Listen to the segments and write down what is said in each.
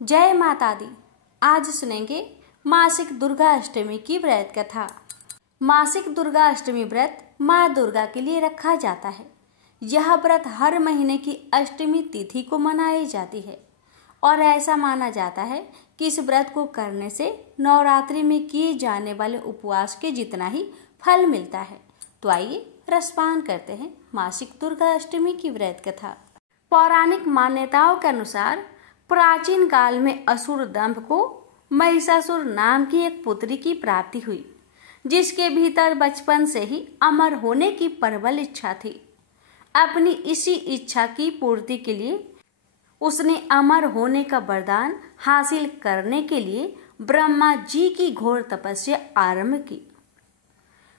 जय माता दी। आज सुनेंगे मासिक दुर्गा अष्टमी की व्रत कथा। मासिक दुर्गा अष्टमी व्रत माँ दुर्गा के लिए रखा जाता है। यह व्रत हर महीने की अष्टमी तिथि को मनाई जाती है और ऐसा माना जाता है कि इस व्रत को करने से नवरात्रि में किए जाने वाले उपवास के जितना ही फल मिलता है। तो आइए रसपान करते हैं मासिक दुर्गा अष्टमी की व्रत कथा। पौराणिक मान्यताओं के अनुसार प्राचीन काल में असुर दंभ को महिषासुर नाम की एक पुत्री की प्राप्ति हुई, जिसके भीतर बचपन से ही अमर होने की प्रबल इच्छा थी। अपनी इसी इच्छा की पूर्ति के लिए उसने अमर होने का वरदान हासिल करने के लिए ब्रह्मा जी की घोर तपस्या आरंभ की।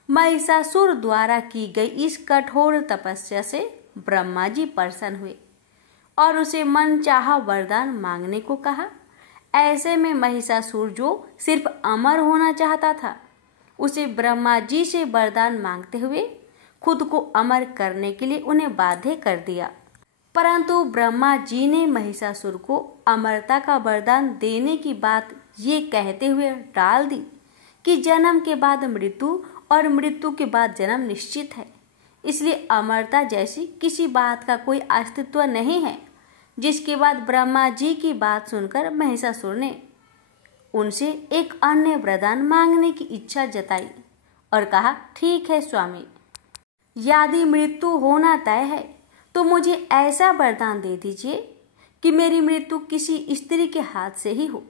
महिषासुर द्वारा की गई इस कठोर तपस्या से ब्रह्मा जी प्रसन्न हुए और उसे मनचाहा वरदान मांगने को कहा। ऐसे में महिषासुर जो सिर्फ अमर होना चाहता था, उसे ब्रह्मा जी से वरदान मांगते हुए खुद को अमर करने के लिए उन्हें बाध्य कर दिया। परंतु ब्रह्मा जी ने महिषासुर को अमरता का वरदान देने की बात ये कहते हुए टाल दी कि जन्म के बाद मृत्यु और मृत्यु के बाद जन्म निश्चित है, इसलिए अमरता जैसी किसी बात का कोई अस्तित्व नहीं है। जिसके बाद ब्रह्मा जी की बात सुनकर महिषासुर ने उनसे एक अन्य वरदान मांगने की इच्छा जताई और कहा, ठीक है स्वामी, यदि मृत्यु होना तय है तो मुझे ऐसा वरदान दे दीजिए कि मेरी मृत्यु किसी स्त्री के हाथ से ही हो।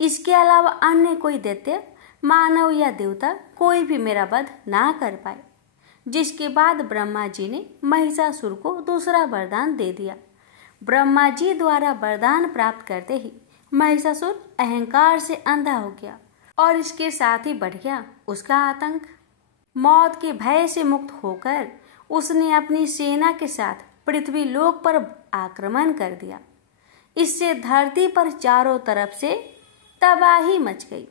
इसके अलावा अन्य कोई दैत्य, मानव या देवता कोई भी मेरा वध ना कर पाए। जिसके बाद ब्रह्मा जी ने महिषासुर को दूसरा वरदान दे दिया। ब्रह्मा जी द्वारा वरदान प्राप्त करते ही महिषासुर अहंकार से अंधा हो गया और इसके साथ ही बढ़ गया उसका आतंक। मौत के भय से मुक्त होकर उसने अपनी सेना के साथ पृथ्वी लोक पर आक्रमण कर दिया। इससे धरती पर चारों तरफ से तबाही मच गई।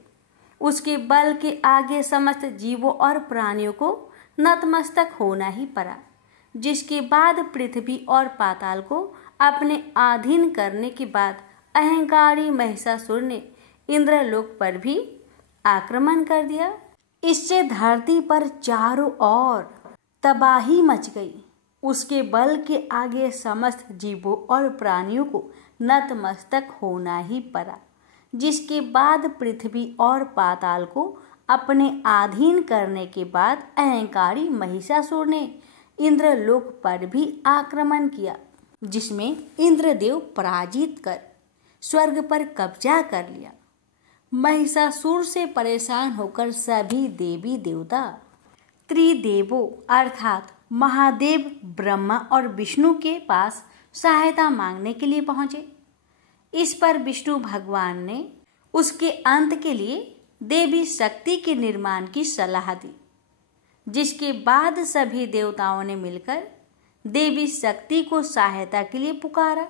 उसके बल के आगे समस्त जीवों और प्राणियों को नतमस्तक होना ही पड़ा। जिसके बाद पृथ्वी और पाताल को अपने अधीन करने के बाद अहंकारी महिषासुर ने इंद्रलोक पर भी आक्रमण कर दिया। इससे धरती पर चारों ओर तबाही मच गई। उसके बल के आगे समस्त जीवों और प्राणियों को नतमस्तक होना ही पड़ा। जिसके बाद पृथ्वी और पाताल को अपने अधीन करने के बाद अहंकारी महिषासुर ने इंद्रलोक पर भी आक्रमण किया, जिसमें इंद्रदेव पराजित कर स्वर्ग पर कब्जा कर लिया। महिषासुर से परेशान होकर सभी देवी देवता त्रिदेवों अर्थात महादेव, ब्रह्मा और विष्णु के पास सहायता मांगने के लिए पहुंचे। इस पर विष्णु भगवान ने उसके अंत के लिए देवी शक्ति के निर्माण की सलाह दी। जिसके बाद सभी देवताओं ने मिलकर देवी शक्ति को सहायता के लिए पुकारा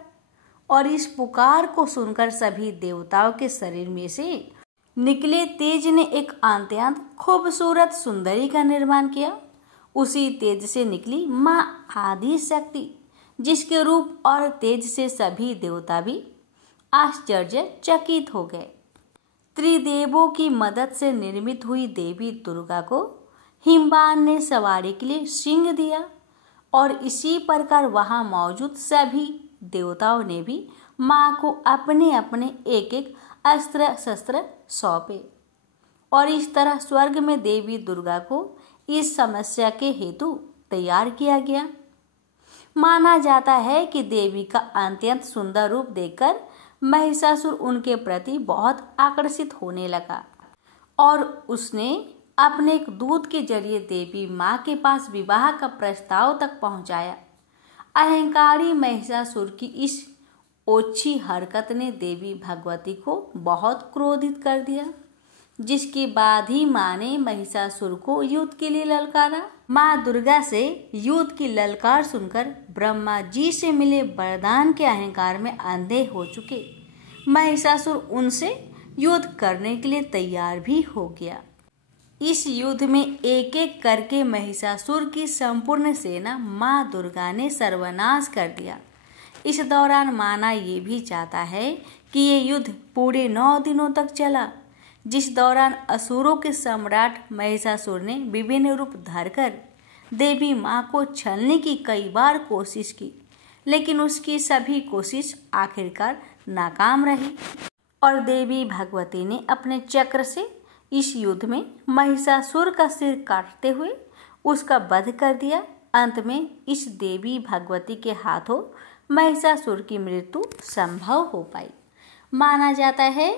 और इस पुकार को सुनकर सभी देवताओं के शरीर में से निकले तेज ने एक अत्यंत खूबसूरत सुंदरी का निर्माण किया। उसी तेज से निकली माँ आदि शक्ति, जिसके रूप और तेज से सभी देवता भी आश्चर्यचकित हो गए। त्रिदेवों की मदद से निर्मित हुई देवी दुर्गा को हिमवान ने सवारी के लिए सिंह दिया और इसी प्रकार वहां मौजूद सभी देवताओं ने भी मां को अपने अपने एक एक अस्त्र शस्त्र सौंपे और इस तरह स्वर्ग में देवी दुर्गा को इस समस्या के हेतु तैयार किया गया। माना जाता है कि देवी का अत्यंत सुंदर रूप देखकर महिषासुर उनके प्रति बहुत आकर्षित होने लगा और उसने अपने एक दूत के जरिए देवी माँ के पास विवाह का प्रस्ताव तक पहुंचाया। अहंकारी महिषासुर की इस ओछी हरकत ने देवी भगवती को बहुत क्रोधित कर दिया। जिसके बाद ही माँ ने महिषासुर को युद्ध के लिए ललकारा। माँ दुर्गा से युद्ध की ललकार सुनकर ब्रह्मा जी से मिले वरदान के अहंकार में अंधे हो चुके महिषासुर उनसे युद्ध करने के लिए तैयार भी हो गया। इस युद्ध में एक एक करके महिषासुर की संपूर्ण सेना माँ दुर्गा ने सर्वनाश कर दिया। इस दौरान माना ये भी जाता है कि ये युद्ध पूरे 9 दिनों तक चला, जिस दौरान असुरों के सम्राट महिषासुर ने विभिन्न रूप धरकर देवी माँ को छलने की कई बार कोशिश की, लेकिन उसकी सभी कोशिश आखिरकार नाकाम रही और देवी भगवती ने अपने चक्र से इस युद्ध में महिषासुर का सिर काटते हुए उसका वध कर दिया। अंत में इस देवी भगवती के हाथों महिषासुर की मृत्यु संभव हो पाई। माना जाता है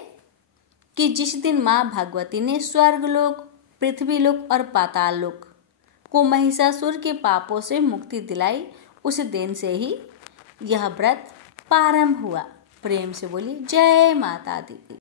कि जिस दिन माँ भगवती ने स्वर्गलोक, पृथ्वीलोक और पाताललोक को महिषासुर के पापों से मुक्ति दिलाई, उस दिन से ही यह व्रत प्रारंभ हुआ। प्रेम से बोली जय माता दी।